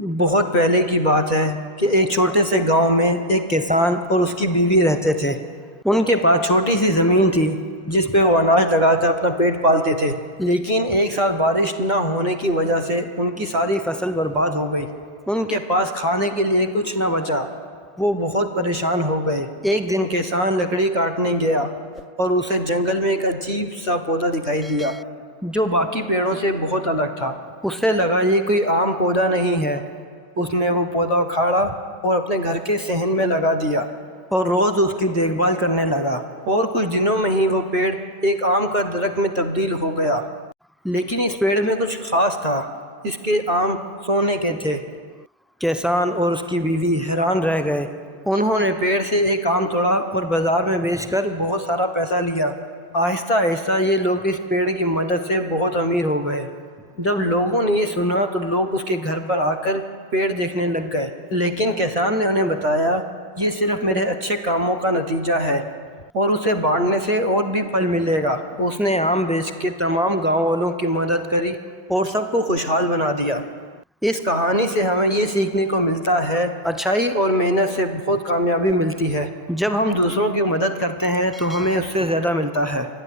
بہت پہلے کی بات ہے کہ ایک چھوٹے سے گاؤں میں ایک کسان اور اس کی بیوی رہتے تھے۔ ان کے پاس چھوٹی سی زمین تھی جس پہ وہ اناج لگا کر اپنا پیٹ پالتے تھے، لیکن ایک سال بارش نہ ہونے کی وجہ سے ان کی ساری فصل برباد ہو گئی۔ ان کے پاس کھانے کے لیے کچھ نہ بچا۔ وہ بہت پریشان ہو گئے۔ ایک دن کسان لکڑی کاٹنے گیا اور اسے جنگل میں ایک عجیب سا پودا دکھائی دیا جو باقی پیڑوں سے بہت الگ تھا۔ اسے لگا یہ کوئی عام پودا نہیں ہے۔ اس نے وہ پودا اکھاڑا اور اپنے گھر کے صحن میں لگا دیا اور روز اس کی دیکھ بھال کرنے لگا، اور کچھ دنوں میں ہی وہ پیڑ ایک آم کا درخت میں تبدیل ہو گیا۔ لیکن اس پیڑ میں کچھ خاص تھا۔ اس کے آم سونے کے تھے۔ کسان اور اس کی بیوی حیران رہ گئے۔ انہوں نے پیڑ سے ایک آم توڑا اور بازار میں بیچ کر بہت سارا پیسہ لیا۔ آہستہ آہستہ یہ لوگ اس پیڑ کی مدد سے بہت امیر ہو گئے۔ جب لوگوں نے یہ سنا تو لوگ اس کے گھر پر آ کر پیڑ دیکھنے لگ گئے، لیکن کسان نے انہیں بتایا یہ صرف میرے اچھے کاموں کا نتیجہ ہے اور اسے بانٹنے سے اور بھی پھل ملے گا۔ اس نے آم بیچ کے تمام گاؤں والوں کی مدد کری اور سب کو خوشحال بنا دیا۔ اس کہانی سے ہمیں یہ سیکھنے کو ملتا ہے اچھائی اور محنت سے بہت کامیابی ملتی ہے۔ جب ہم دوسروں کی مدد کرتے ہیں تو ہمیں اس سے زیادہ ملتا ہے۔